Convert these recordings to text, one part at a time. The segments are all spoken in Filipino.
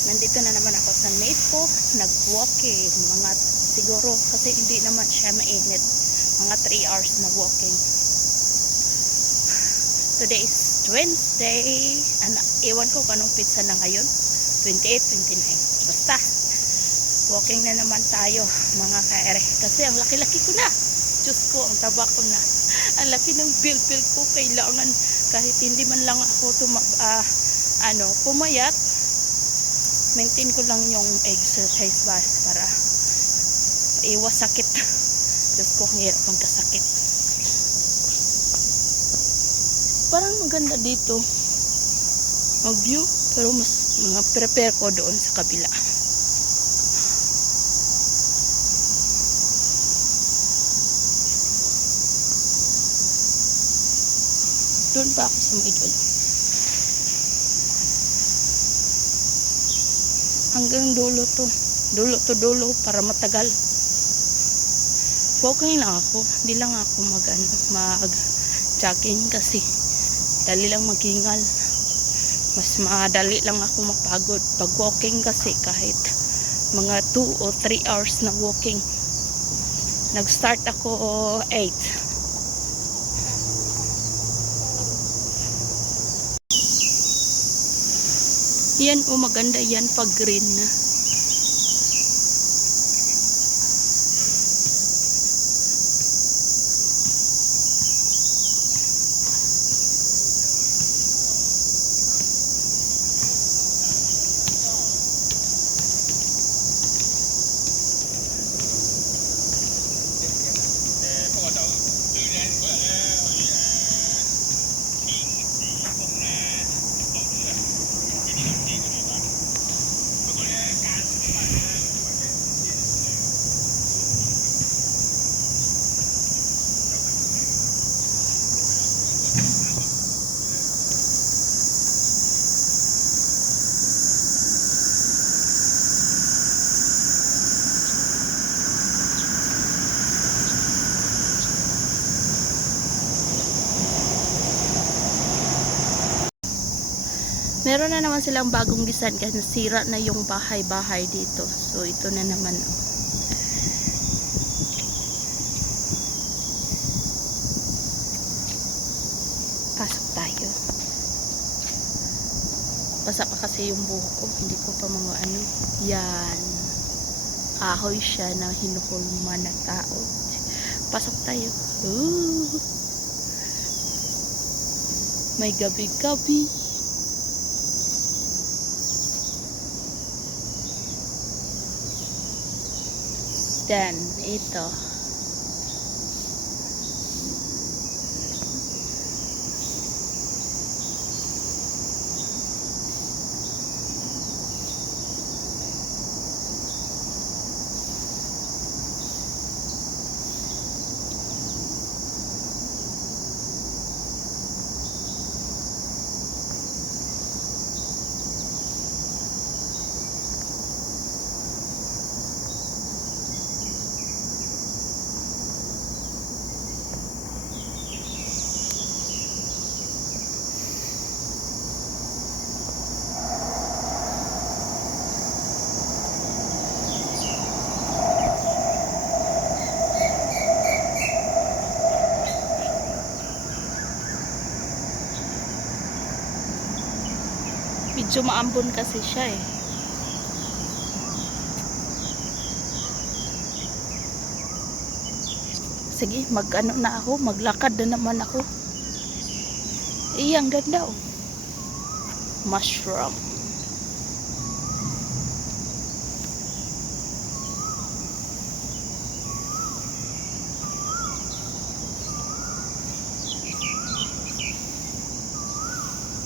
Nandito na naman ako sa mate ko, nag-walking, mga siguro, kasi hindi naman siya mainit, mga 3 hours na walking. Today is Wednesday, ewan ko kung anong pizza na ngayon, 28, 29, basta, walking na naman tayo, mga ka-ere, kasi ang laki-laki ko na, Diyos ko, ang taba ko na, ang laki ng bil-bil ko, kailangan, kahit hindi man lang ako pumayat, maintain ko lang yung exercise ba para iwas sakit. Diyos ko, ang hirap magkasakit. Parang maganda dito mag view, pero mas mga prepare ko doon sa kabila. Doon pa ako sa may dulo. Hanggang dulo to dulo para matagal. Walking lang ako, hindi lang ako mag-jogging kasi dali lang maghingal. Mas madali lang ako mapagod pag walking kasi kahit mga 2 o 3 hours na walking. Nag-start ako 8. Yan maganda yan pag green na. Meron na naman silang bagong design kasi nasira na yung bahay-bahay dito. So ito na naman. Pasok tayo. Basa pa kasi yung buhok ko. Hindi ko pa mga ano. Yan. Ahoy siya na hinuhulma na tao. Pasok tayo. Ooh. May gabi-gabi. Dan, ito. Medyo maambon kasi siya eh. Sige, maglakad na naman ako. Ang ganda oh. Mushroom.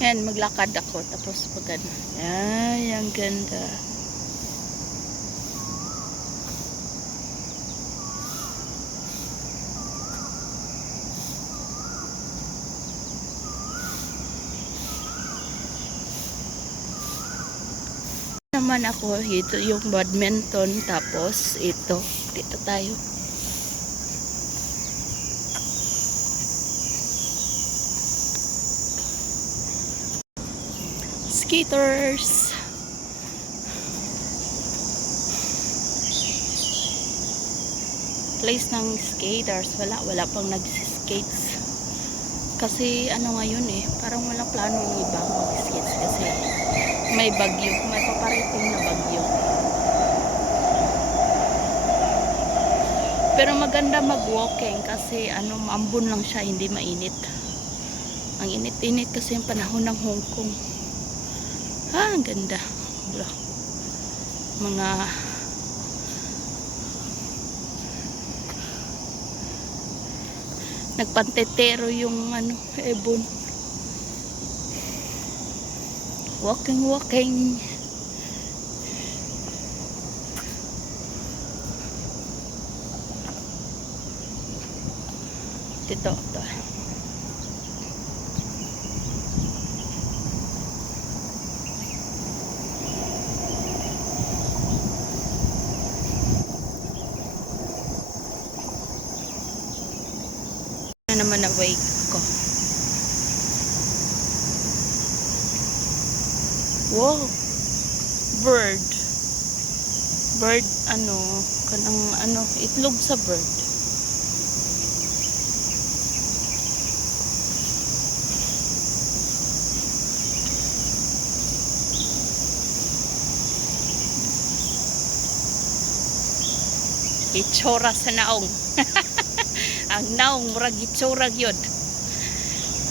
Yan, maglakad ako. Tapos pag ano. Ay, ang ganda. Naman ako, ito yung badminton. Tapos ito. Dito tayo. Skaters. place ng skaters. Wala pang nag-skates. Kasi ano ngayon eh, parang walang plano ng ibang mag-skates kasi may bagyo, may paparating na bagyo. Pero maganda mag-walking kasi ano, maambon lang siya, hindi mainit. Ang init-init kasi yung panahon ng Hong Kong. Ang ganda. Mga nagpantetero yung ano, ebon. Walking. Dito. Na naman awake ko. Wow. Bird ano, kanang ano, itlog sa bird. Itsura sa naong. Ang naong murag itsura gyud.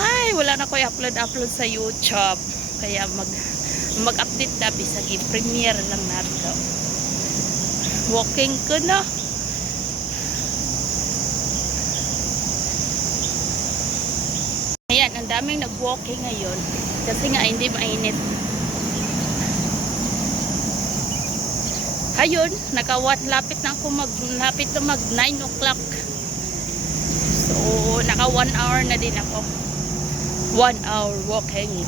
Ay, wala na ko i-upload sa YouTube. Kaya mag-update na bisag i-premiere lang nato. Walking ko na. Ayan, ang daming nag-walking ngayon. Kasi nga hindi mainit. Ayun, lapit na mag 9 o'clock. So, naka 1 hour na din ako. 1 hour walking.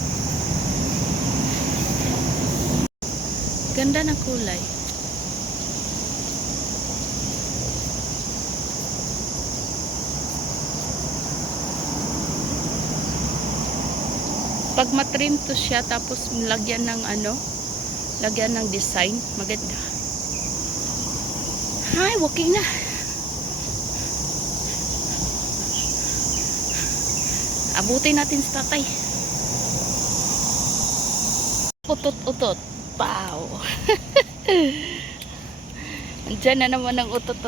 Ganda ng kulay. Pag matrim to siya, tapos lagyan ng design, maganda. Ay, walking na. Abutin natin sa tatay. Utot. Pow. Andiyan na naman ang utot.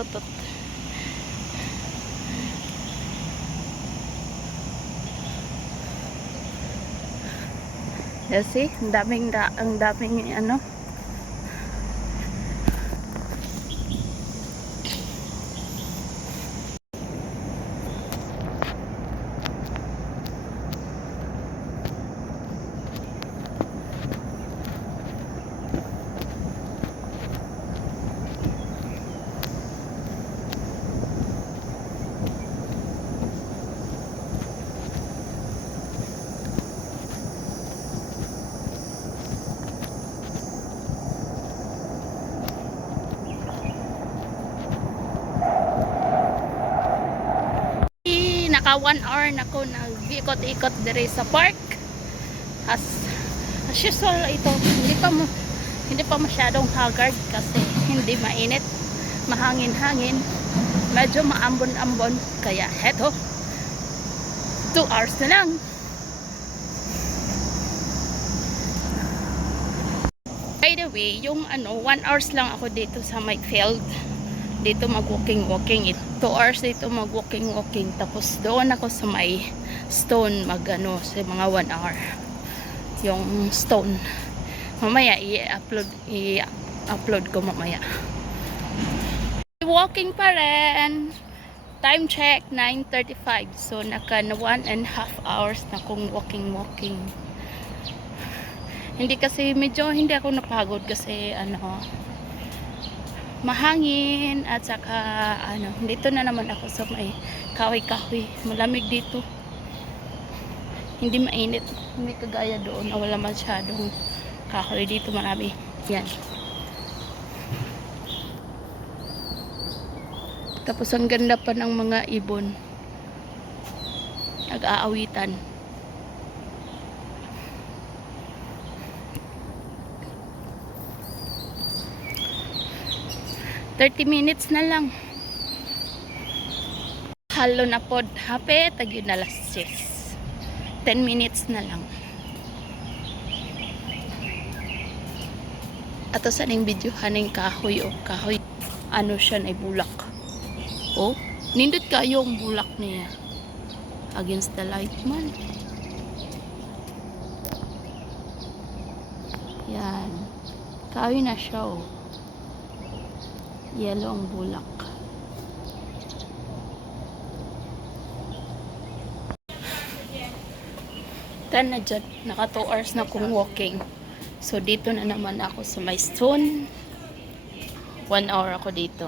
Kasi ang daming ano. Naka 1 hour na ko nag-ikot-ikot dire sa park. As usual, ito hindi pa masyadong haggard kasi hindi mainit, mahangin-hangin, medyo maambon-ambon, kaya heto 2 hours na lang. By the way, yung 1 hours lang ako dito sa my field. Dito mag-walking. 2 hours dito mag-walking. Tapos doon ako sa may stone sa mga 1 hour. Yung stone. Mamaya i-upload ko mamaya. Walking pa rin. Time check 9:35. So naka 1.5 hours na kong walking. Hindi ako napagod kasi mahangin at saka dito na naman ako sa may kahoy. Malamig dito. Hindi mainit. Hindi kagaya doon na wala masyadong kahoy. Dito marami. Yan. Tapos ang ganda pa ng mga ibon. Nag-aawitan. "30 minutes na lang." Halo na pod. Hape, tagyo na alas 6. 10 minutes na lang. Ato sa ning video haning kahoy o kahoy. Ano siya na bulak. Oh, nindot kayo ang bulak niya. Against the light man. Yan. Kahoy na siya oh. Yellow ang bulak. Tan na dyan. Naka 2 hours na kong walking. So, dito na naman ako sa my stone. 1 hour ako dito.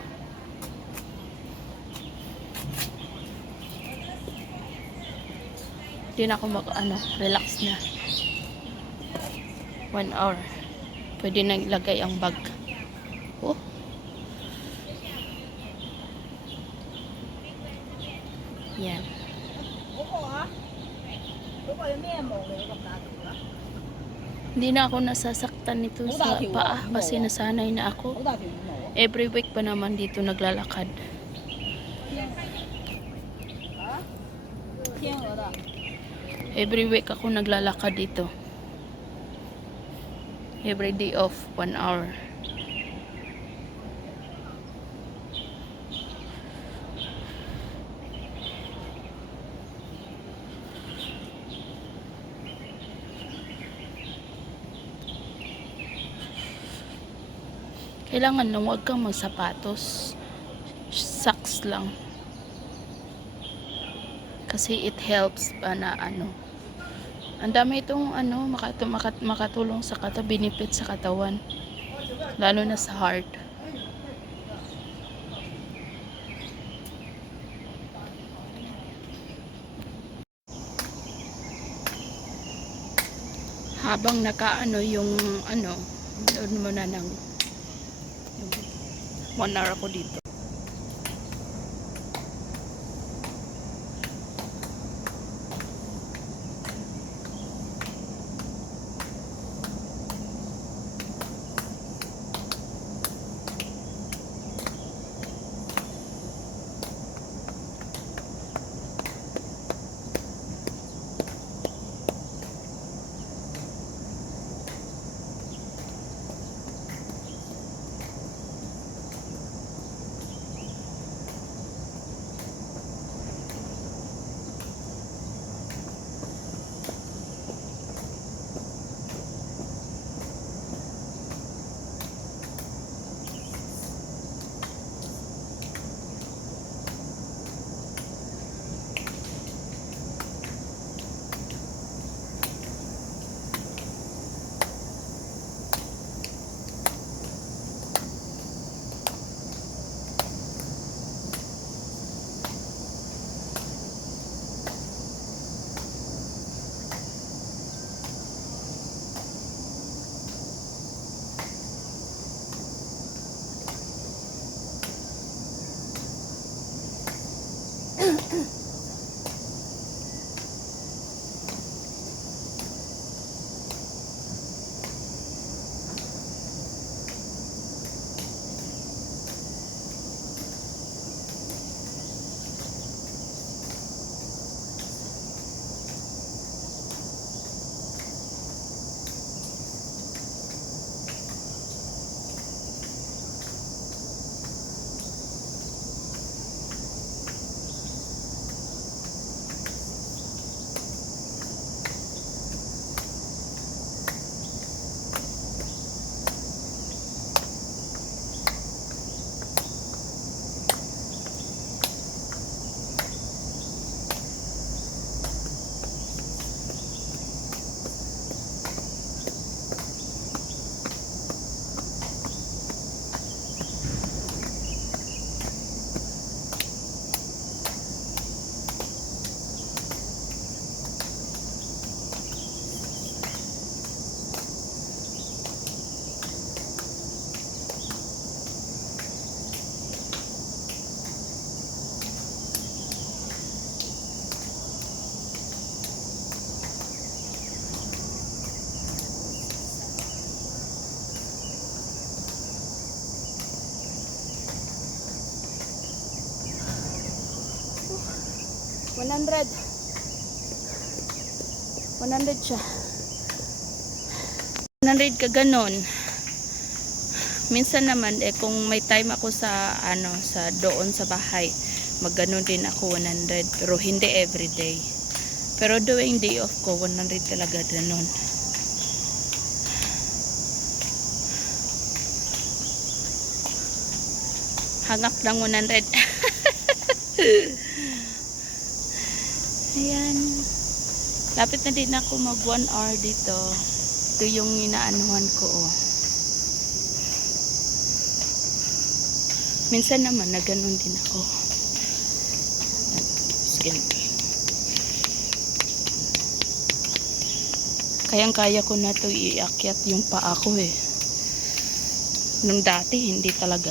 Hindi na ako relax na. 1 hour. Pwede na ilagay ang bag. Oh. Yan. Hindi na ako nasasaktan nito sa paa kasi nasanay na ako. Every week pa naman dito naglalakad. Every week ako naglalakad dito. Every day off 1 hour. Kailangan lang huwag kang magsapatos. Socks lang. Kasi it helps pa na ang dami itong makatulong sa benefit sa katawan. Lalo na sa heart. Habang yung doon mo na ng 1 hour ako dito. 100. 100 siya. 100 ka ganon. Minsan naman kung may time ako sa sa doon sa bahay, magganon din ako 100, pero hindi everyday. Pero during day off ko 100 talaga ganon. Hangak ng 100. Ayan. Lapit na din ako mag 1 hour dito. Ito yung inaanuhan ko, oh. Minsan naman na ganun din ako. Kayang-kaya ko na to iakyat yung paa ko eh. Nung dati hindi talaga.